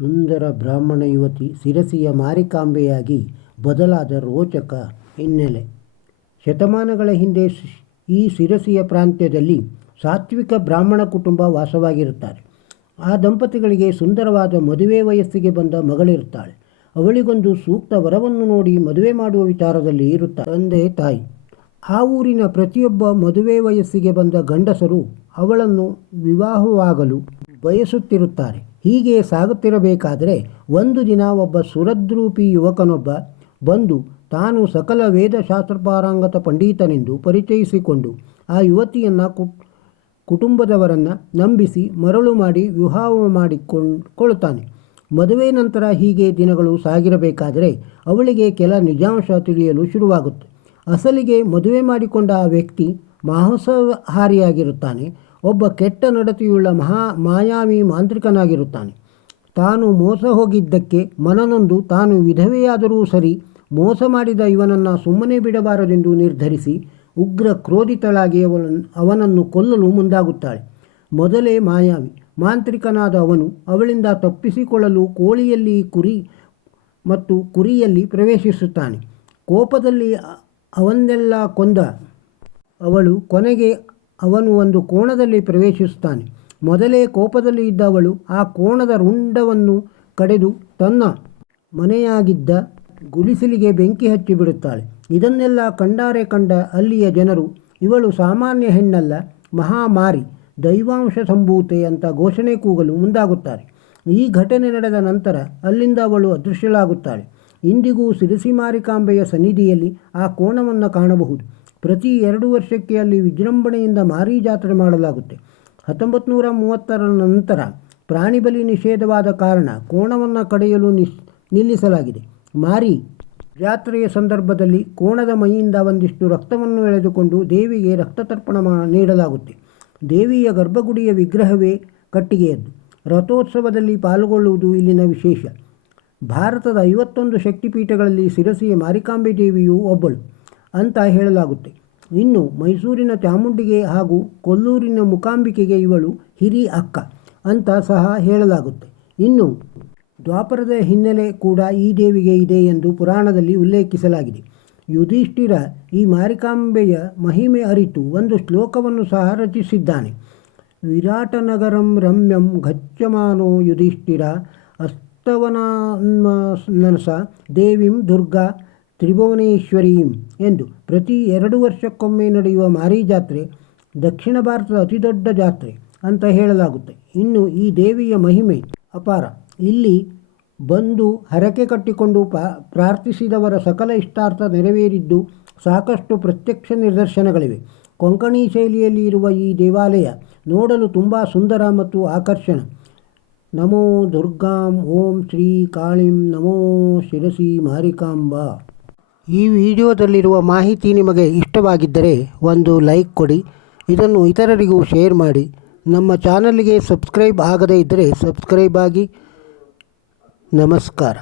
ಸುಂದರ ಬ್ರಾಹ್ಮಣ ಯುವತಿ ಶಿರಸಿಯ ಮಾರಿಕಾಂಬೆಯಾಗಿ ಬದಲಾದ ರೋಚಕ ಹಿನ್ನೆಲೆ. ಶತಮಾನಗಳ ಹಿಂದೆ ಈ ಶಿರಸಿಯ ಪ್ರಾಂತ್ಯದಲ್ಲಿ ಸಾತ್ವಿಕ ಬ್ರಾಹ್ಮಣ ಕುಟುಂಬ ವಾಸವಾಗಿರುತ್ತಾರೆ. ಆ ದಂಪತಿಗಳಿಗೆ ಸುಂದರವಾದ ಮದುವೆ ವಯಸ್ಸಿಗೆ ಬಂದ ಮಗಳಿರುತ್ತಾಳೆ. ಅವಳಿಗೊಂದು ಸೂಕ್ತ ವರವನ್ನು ನೋಡಿ ಮದುವೆ ಮಾಡುವ ವಿಚಾರದಲ್ಲಿ ಇರುತ್ತಾರೆ ತಂದೆ ತಾಯಿ. ಆ ಊರಿನ ಪ್ರತಿಯೊಬ್ಬ ಮದುವೆ ವಯಸ್ಸಿಗೆ ಬಂದ ಗಂಡಸರು ಅವಳನ್ನು ವಿವಾಹವಾಗಲು ಬಯಸುತ್ತಿರುತ್ತಾರೆ. ಹೀಗೆ ಸಾಗುತ್ತಿರಬೇಕಾದರೆ ಒಂದು ದಿನ ಒಬ್ಬ ಸುರದ್ರೂಪಿ ಯುವಕನೊಬ್ಬ ಬಂದು ತಾನು ಸಕಲ ವೇದಶಾಸ್ತ್ರಪಾರಂಗತ ಪಂಡಿತನೆಂದು ಪರಿಚಯಿಸಿಕೊಂಡು ಆ ಯುವತಿಯನ್ನು ಕುಟುಂಬದವರನ್ನು ನಂಬಿಸಿ ಮರಳು ಮಾಡಿ ವಿವಾಹ ಮಾಡಿಕೊಳ್ಳುತ್ತಾನೆ. ಮದುವೆ ನಂತರ ಹೀಗೆ ದಿನಗಳು ಸಾಗಿರಬೇಕಾದರೆ ಅವಳಿಗೆ ಕೆಲ ನಿಜಾಂಶ ತಿಳಿಯಲು ಶುರುವಾಗುತ್ತೆ. ಅಸಲಿಗೆ ಮದುವೆ ಮಾಡಿಕೊಂಡ ಆ ವ್ಯಕ್ತಿ ಮಾಂಸಾಹಾರಿಯಾಗಿರುತ್ತಾನೆ. ಒಬ್ಬ ಕೆಟ್ಟ ನಡತೆಯುಳ್ಳ ಮಾಯಾವಿ ಮಾಂತ್ರಿಕನಾಗಿರುತ್ತಾನೆ. ತಾನು ಮೋಸ ಹೋಗಿದ್ದಕ್ಕೆ ಮನನೊಂದು ತಾನು ವಿಧವೆಯಾದರೂ ಸರಿ ಮೋಸ ಮಾಡಿದ ಇವನನ್ನು ಸುಮ್ಮನೆ ಬಿಡಬಾರದೆಂದು ನಿರ್ಧರಿಸಿ ಉಗ್ರ ಕ್ರೋಧಿತಳಾಗಿ ಅವನನ್ನು ಕೊಲ್ಲಲು ಮುಂದಾಗುತ್ತಾಳೆ. ಮೊದಲೇ ಮಾಯಾವಿ ಮಾಂತ್ರಿಕನಾದ ಅವನು ಅವಳಿಂದ ತಪ್ಪಿಸಿಕೊಳ್ಳಲು ಕೋಳಿಯಲ್ಲಿ ಕುರಿಯಲ್ಲಿ ಪ್ರವೇಶಿಸುತ್ತಾನೆ. ಕೋಪದಲ್ಲಿ ಅವನ್ನೆಲ್ಲ ಕೊಂದ ಅವಳು ಕೊನೆಗೆ ಅವನು ಒಂದು ಕೋಣದಲ್ಲಿ ಪ್ರವೇಶಿಸುತ್ತಾನೆ. ಮೊದಲೇ ಕೋಪದಲ್ಲಿ ಇದ್ದ ಅವಳು ಆ ಕೋಣದ ರುಂಡವನ್ನು ಕಡೆದು ತನ್ನ ಮನೆಯಾಗಿದ್ದ ಗುಡಿಸಲಿಗೆ ಬೆಂಕಿ ಹಚ್ಚಿಬಿಡುತ್ತಾಳೆ. ಇದನ್ನೆಲ್ಲ ಕಂಡಾರೆ ಕಂಡ ಅಲ್ಲಿಯ ಜನರು ಇವಳು ಸಾಮಾನ್ಯ ಹೆಣ್ಣಲ್ಲ, ಮಹಾಮಾರಿ, ದೈವಾಂಶ ಸಂಭೂತೆ ಅಂತ ಘೋಷಣೆ ಕೂಗಲು ಮುಂದಾಗುತ್ತಾರೆ. ಈ ಘಟನೆ ನಡೆದ ನಂತರ ಅಲ್ಲಿಂದ ಅವಳು ಅದೃಶ್ಯಳಾಗುತ್ತಾಳೆ. ಇಂದಿಗೂ ಶಿರಸಿ ಮಾರಿಕಾಂಬೆಯ ಸನ್ನಿಧಿಯಲ್ಲಿ ಆ ಕೋಣವನ್ನು ಕಾಣಬಹುದು. ಪ್ರತಿ 2 ವರ್ಷಕ್ಕೆ ಅಲ್ಲಿ ವಿಜೃಂಭಣೆಯಿಂದ ಮಾರಿ ಜಾತ್ರೆ ಮಾಡಲಾಗುತ್ತೆ. 1930ರ ನಂತರ ಪ್ರಾಣಿ ಬಲಿ ನಿಷೇಧವಾದ ಕಾರಣ ಕೋಣವನ್ನು ಕಡೆಯಲು ನಿಲ್ಲಿಸಲಾಗಿದೆ. ಮಾರಿ ಜಾತ್ರೆಯ ಸಂದರ್ಭದಲ್ಲಿ ಕೋಣದ ಮೈಯಿಂದ ಒಂದಿಷ್ಟು ರಕ್ತವನ್ನು ಎಳೆದುಕೊಂಡು ದೇವಿಗೆ ರಕ್ತತರ್ಪಣ ನೀಡಲಾಗುತ್ತೆ. ದೇವಿಯ ಗರ್ಭಗುಡಿಯ ವಿಗ್ರಹವೇ ಕಟ್ಟಿಗೆಯದ್ದು. ರಥೋತ್ಸವದಲ್ಲಿ ಪಾಲ್ಗೊಳ್ಳುವುದು ಇಲ್ಲಿನ ವಿಶೇಷ. ಭಾರತದ 51 ಶಕ್ತಿಪೀಠಗಳಲ್ಲಿ ಶಿರಸಿಯ ಮಾರಿಕಾಂಬೆ ದೇವಿಯು ಒಬ್ಬಳು ಅಂತ ಹೇಳಲಾಗುತ್ತೆ. ಇನ್ನು ಮೈಸೂರಿನ ಚಾಮುಂಡಿಗೆ ಹಾಗೂ ಕೊಲ್ಲೂರಿನ ಮೂಕಾಂಬಿಕೆಗೆ ಇವಳು ಹಿರಿ ಅಕ್ಕ ಅಂತ ಸಹ ಹೇಳಲಾಗುತ್ತೆ. ಇನ್ನು ದ್ವಾಪರದ ಹಿನ್ನೆಲೆ ಕೂಡ ಈ ದೇವಿಗೆ ಇದೆ ಎಂದು ಪುರಾಣದಲ್ಲಿ ಉಲ್ಲೇಖಿಸಲಾಗಿದೆ. ಯುಧಿಷ್ಠಿರ ಈ ಮಾರಿಕಾಂಬೆಯ ಮಹಿಮೆ ಅರಿತು ಒಂದು ಶ್ಲೋಕವನ್ನು ಸಹ ರಚಿಸಿದ್ದಾನೆ. ವಿರಾಟನಗರಂ ರಮ್ಯಂ ಗಚ್ಚಮಾನೋ ಯುಧಿಷ್ಠಿರ ಅಸ್ತವನಸ ದೇವಿಂ ದುರ್ಗಾ ತ್ರಿಭುವನೇಶ್ವರೀಂ ಎಂದು. ಪ್ರತಿ 2 ವರ್ಷಕ್ಕೊಮ್ಮೆ ನಡೆಯುವ ಮಾರಿ ಜಾತ್ರೆ ದಕ್ಷಿಣ ಭಾರತದ ಅತಿದೊಡ್ಡ ಜಾತ್ರೆ ಅಂತ ಹೇಳಲಾಗುತ್ತೆ. ಇನ್ನು ಈ ದೇವಿಯ ಮಹಿಮೆ ಅಪಾರ. ಇಲ್ಲಿ ಬಂದು ಹರಕೆ ಕಟ್ಟಿಕೊಂಡು ಪ್ರಾರ್ಥಿಸಿದವರ ಸಕಲ ಇಷ್ಟಾರ್ಥ ನೆರವೇರಿದ್ದು ಸಾಕಷ್ಟು ಪ್ರತ್ಯಕ್ಷ ನಿದರ್ಶನಗಳಿವೆ. ಕೊಂಕಣಿ ಶೈಲಿಯಲ್ಲಿ ಇರುವ ಈ ದೇವಾಲಯ ನೋಡಲು ತುಂಬ ಸುಂದರ ಮತ್ತು ಆಕರ್ಷಣ. ನಮೋ ದುರ್ಗಾಂ ಓಂ ಶ್ರೀ ಕಾಳಿಂ ನಮೋ ಶಿರಸಿ ಮಾರಿಕಾಂಬಾ. ಈ ವಿಡಿಯೋದಲ್ಲಿರುವ ಮಾಹಿತಿ ನಿಮಗೆ ಇಷ್ಟವಾಗಿದ್ದರೆ ಒಂದು ಲೈಕ್ ಕೊಡಿ. ಇದನ್ನು ಇತರರಿಗೂ ಶೇರ್ ಮಾಡಿ. ನಮ್ಮ ಚಾನಲ್ಗೆ ಸಬ್ಸ್ಕ್ರೈಬ್ ಆಗದೇ ಇದ್ದರೆ ಸಬ್ಸ್ಕ್ರೈಬ್ ಆಗಿ. ನಮಸ್ಕಾರ.